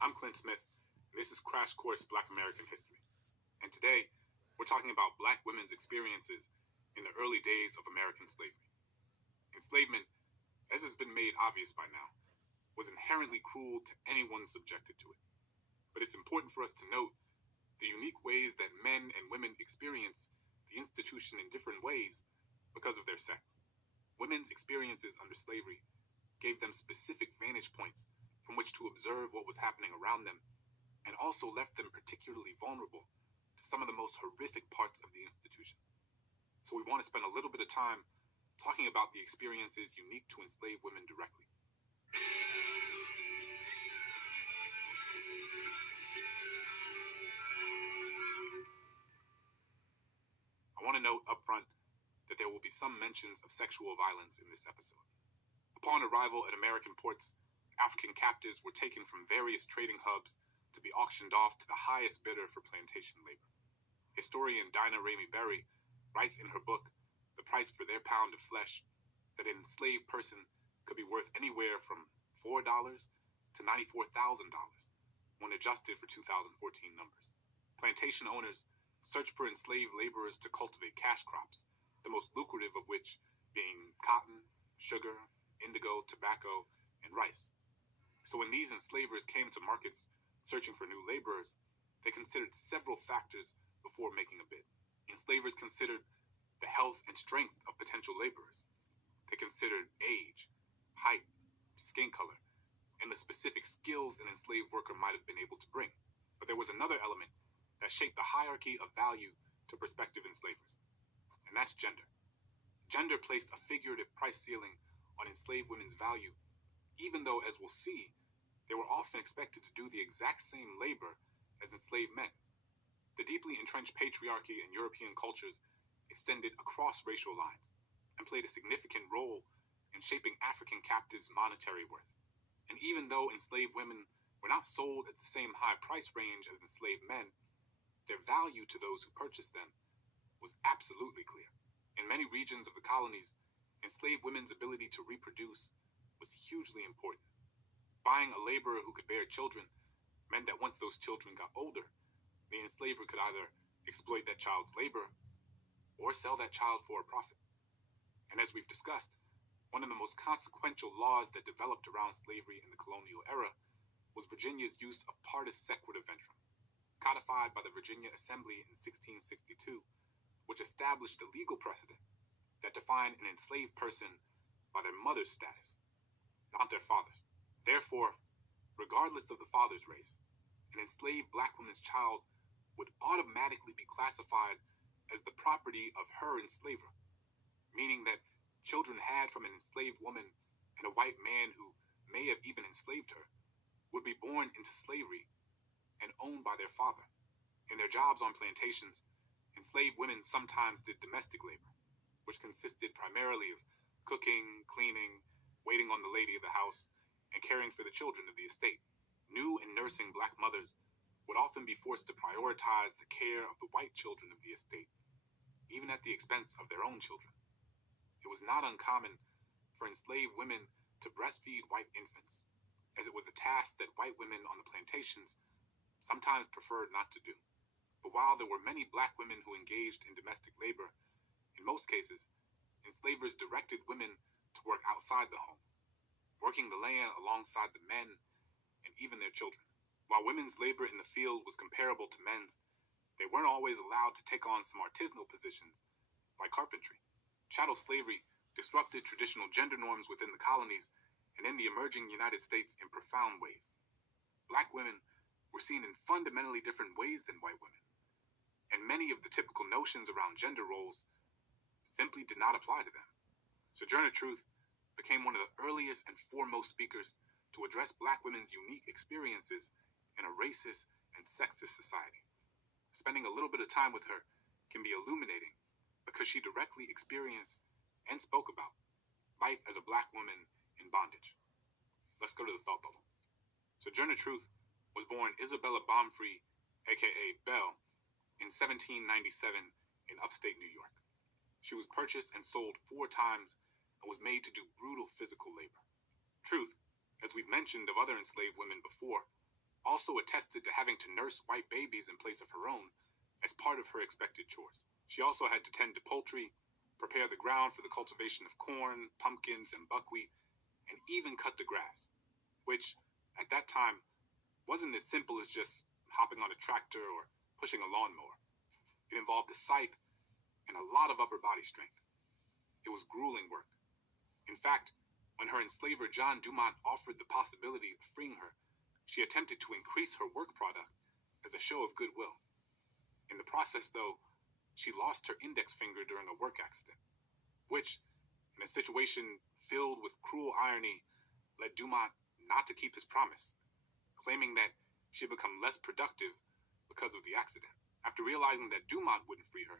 I'm Clint Smith, and this is Crash Course Black American History. And today, we're talking about Black women's experiences in the early days of American slavery. Enslavement, as has been made obvious by now, was inherently cruel to anyone subjected to it. But it's important for us to note the unique ways that men and women experience the institution in different ways because of their sex. Women's experiences under slavery gave them specific vantage points from which to observe what was happening around them, and also left them particularly vulnerable to some of the most horrific parts of the institution. So we want to spend a little bit of time talking about the experiences unique to enslaved women directly. I want to note up front that there will be some mentions of sexual violence in this episode. Upon arrival at American ports, African captives were taken from various trading hubs to be auctioned off to the highest bidder for plantation labor. Historian Dinah Ramey Berry writes in her book, The Price for Their Pound of Flesh, that an enslaved person could be worth anywhere from $4 to $94,000 when adjusted for 2014 numbers. Plantation owners searched for enslaved laborers to cultivate cash crops, the most lucrative of which being cotton, sugar, indigo, tobacco, and rice. So when these enslavers came to markets searching for new laborers, they considered several factors before making a bid. Enslavers considered the health and strength of potential laborers. They considered age, height, skin color, and the specific skills an enslaved worker might have been able to bring. But there was another element that shaped the hierarchy of value to prospective enslavers, and that's gender. Gender placed a figurative price ceiling on enslaved women's value, even though, as we'll see, they were often expected to do the exact same labor as enslaved men. The deeply entrenched patriarchy in European cultures extended across racial lines and played a significant role in shaping African captives' monetary worth. And even though enslaved women were not sold at the same high price range as enslaved men, their value to those who purchased them was absolutely clear. In many regions of the colonies, enslaved women's ability to reproduce was hugely important. Buying a laborer who could bear children meant that once those children got older, the enslaver could either exploit that child's labor or sell that child for a profit. And as we've discussed, one of the most consequential laws that developed around slavery in the colonial era was Virginia's use of partus sequitur ventrum, codified by the Virginia Assembly in 1662, which established the legal precedent that defined an enslaved person by their mother's status, not their father's. Therefore, regardless of the father's race, an enslaved black woman's child would automatically be classified as the property of her enslaver, meaning that children had from an enslaved woman and a white man who may have even enslaved her would be born into slavery and owned by their father. In their jobs on plantations, enslaved women sometimes did domestic labor, which consisted primarily of cooking, cleaning, waiting on the lady of the house, and caring for the children of the estate. New and nursing black mothers would often be forced to prioritize the care of the white children of the estate, even at the expense of their own children. It was not uncommon for enslaved women to breastfeed white infants, as it was a task that white women on the plantations sometimes preferred not to do. But while there were many black women who engaged in domestic labor, in most cases, enslavers directed women to work outside the home, working the land alongside the men and even their children. While women's labor in the field was comparable to men's, they weren't always allowed to take on some artisanal positions like carpentry. Chattel slavery disrupted traditional gender norms within the colonies and in the emerging United States in profound ways. Black women were seen in fundamentally different ways than white women, and many of the typical notions around gender roles simply did not apply to them. Sojourner Truth became one of the earliest and foremost speakers to address black women's unique experiences in a racist and sexist society. Spending a little bit of time with her can be illuminating because she directly experienced and spoke about life as a black woman in bondage. Let's go to the thought bubble. Sojourner Truth was born Isabella Baumfree, aka Belle, in 1797 in upstate New York. She was purchased and sold 4 times and was made to do brutal physical labor. Truth, as we've mentioned of other enslaved women before, also attested to having to nurse white babies in place of her own as part of her expected chores. She also had to tend to poultry, prepare the ground for the cultivation of corn, pumpkins, and buckwheat, and even cut the grass, which, at that time, wasn't as simple as just hopping on a tractor or pushing a lawnmower. It involved a scythe and a lot of upper body strength. It was grueling work. In fact, when her enslaver John Dumont offered the possibility of freeing her, she attempted to increase her work product as a show of goodwill. In the process, though, she lost her index finger during a work accident, which, in a situation filled with cruel irony, led Dumont not to keep his promise, claiming that she had become less productive because of the accident. After realizing that Dumont wouldn't free her,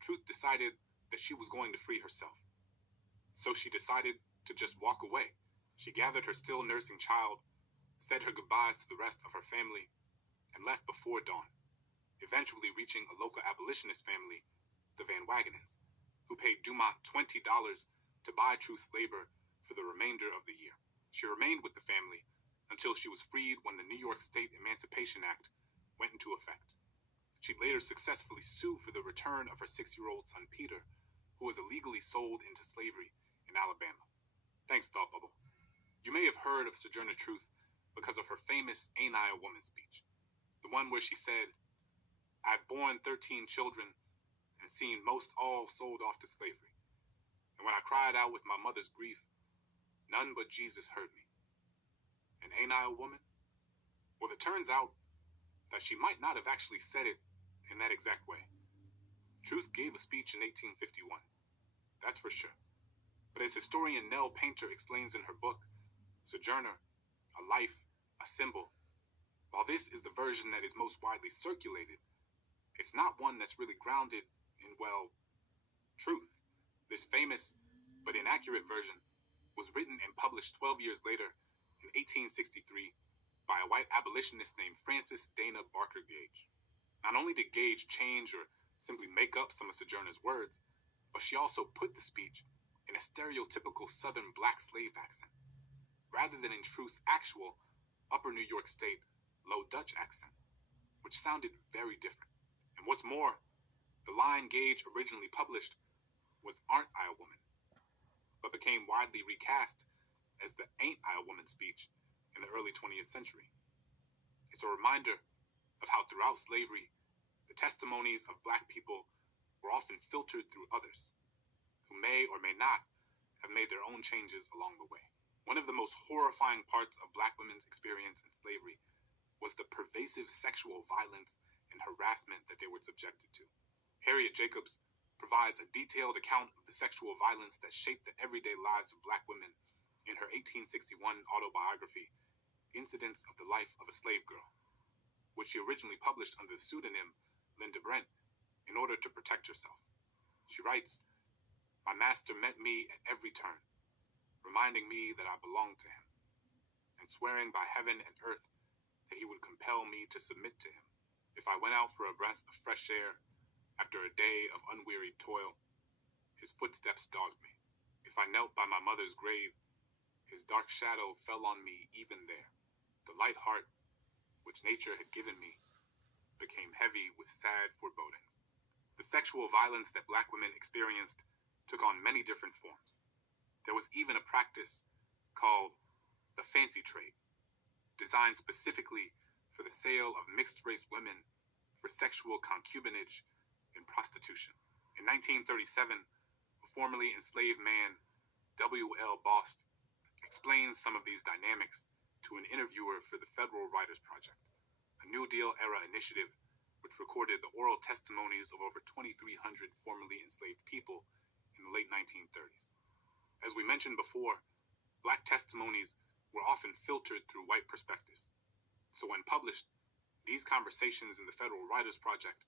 Truth decided that she was going to free herself. So she decided to just walk away. She gathered her still nursing child, said her goodbyes to the rest of her family, and left before dawn, eventually reaching a local abolitionist family, the Van Wagenens, who paid Dumont $20 to buy Truth's labor for the remainder of the year. She remained with the family until she was freed when the New York State Emancipation Act went into effect. She later successfully sued for the return of her 6-year-old son Peter, who was illegally sold into slavery in Alabama. Thanks, Thought Bubble. You may have heard of Sojourner Truth because of her famous Ain't I a Woman speech, the one where she said, "I've borne 13 children and seen most all sold off to slavery. And when I cried out with my mother's grief, none but Jesus heard me. And ain't I a woman?" Well, it turns out that she might not have actually said it in that exact way. Truth gave a speech in 1851, that's for sure. But as historian Nell Painter explains in her book, Sojourner, A Life, a Symbol, while this is the version that is most widely circulated, it's not one that's really grounded in, well, truth. This famous but inaccurate version was written and published 12 years later in 1863 by a white abolitionist named Francis Dana Barker Gage. Not only did Gage change or simply make up some of Sojourner's words, but she also put the speech in a stereotypical Southern black slave accent, rather than in Truth's actual Upper New York State Low Dutch accent, which sounded very different. And what's more, the line Gage originally published was "Aren't I a Woman?" but became widely recast as the "Ain't I a Woman" speech in the early 20th century. It's a reminder of how throughout slavery, the testimonies of Black people were often filtered through others, who may or may not have made their own changes along the way. One of the most horrifying parts of Black women's experience in slavery was the pervasive sexual violence and harassment that they were subjected to. Harriet Jacobs provides a detailed account of the sexual violence that shaped the everyday lives of Black women in her 1861 autobiography, Incidents of the Life of a Slave Girl, which she originally published under the pseudonym Linda Brent in order to protect herself. She writes, "My master met me at every turn, reminding me that I belonged to him, and swearing by heaven and earth that he would compel me to submit to him. If I went out for a breath of fresh air after a day of unwearied toil, his footsteps dogged me. If I knelt by my mother's grave, his dark shadow fell on me even there. The light heart which nature had given me became heavy with sad forebodings." The sexual violence that Black women experienced took on many different forms. There was even a practice called the fancy trade, designed specifically for the sale of mixed-race women for sexual concubinage and prostitution. In 1937, a formerly enslaved man, W.L. Bost, explains some of these dynamics to an interviewer for the Federal Writers Project, a New Deal-era initiative which recorded the oral testimonies of over 2,300 formerly enslaved people in the late 1930s. As we mentioned before, Black testimonies were often filtered through white perspectives. So when published, these conversations in the Federal Writers Project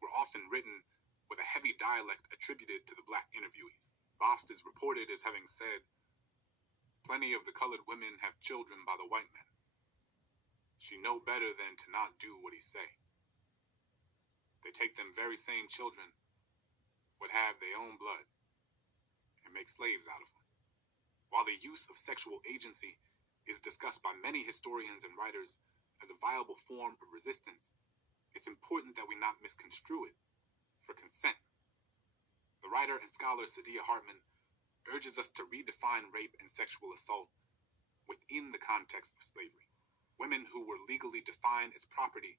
were often written with a heavy dialect attributed to the Black interviewees. Bost is reported as having said, "Plenty of the colored women have children by the white men. She know better than to not do what he say. They take them very same children, would have their own blood, and make slaves out of them." While the use of sexual agency is discussed by many historians and writers as a viable form of resistance, it's important that we not misconstrue it for consent. The writer and scholar Saidiya Hartman urges us to redefine rape and sexual assault within the context of slavery. Women who were legally defined as property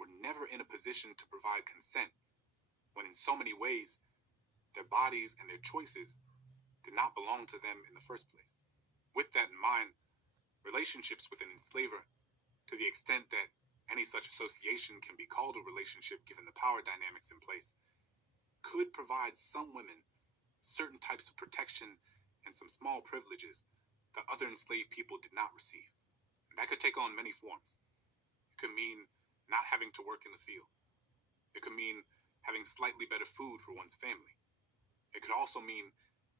were never in a position to provide consent, when in so many ways, their bodies and their choices did not belong to them in the first place. With that in mind, relationships with an enslaver, to the extent that any such association can be called a relationship given the power dynamics in place, could provide some women certain types of protection and some small privileges that other enslaved people did not receive. And that could take on many forms. It could mean not having to work in the field. It could mean having slightly better food for one's family. It could also mean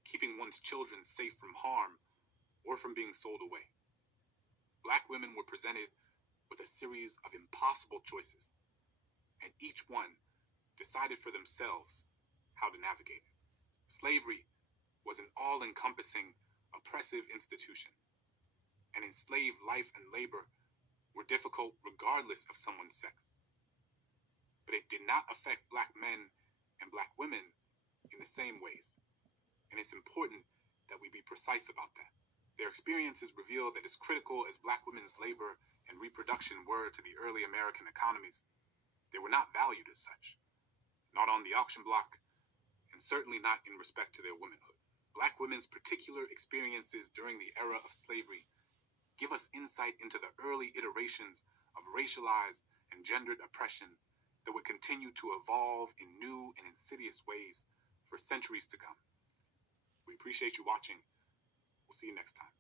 keeping one's children safe from harm or from being sold away. Black women were presented with a series of impossible choices, and each one decided for themselves how to navigate it. Slavery was an all-encompassing, oppressive institution, and enslaved life and labor were difficult regardless of someone's sex. But it did not affect Black men and Black women in the same ways, and it's important that we be precise about that. Their experiences reveal that as critical as Black women's labor and reproduction were to the early American economies, they were not valued as such, not on the auction block, and certainly not in respect to their womanhood. Black women's particular experiences during the era of slavery give us insight into the early iterations of racialized and gendered oppression that would continue to evolve in new and insidious ways for centuries to come. We appreciate you watching. We'll see you next time.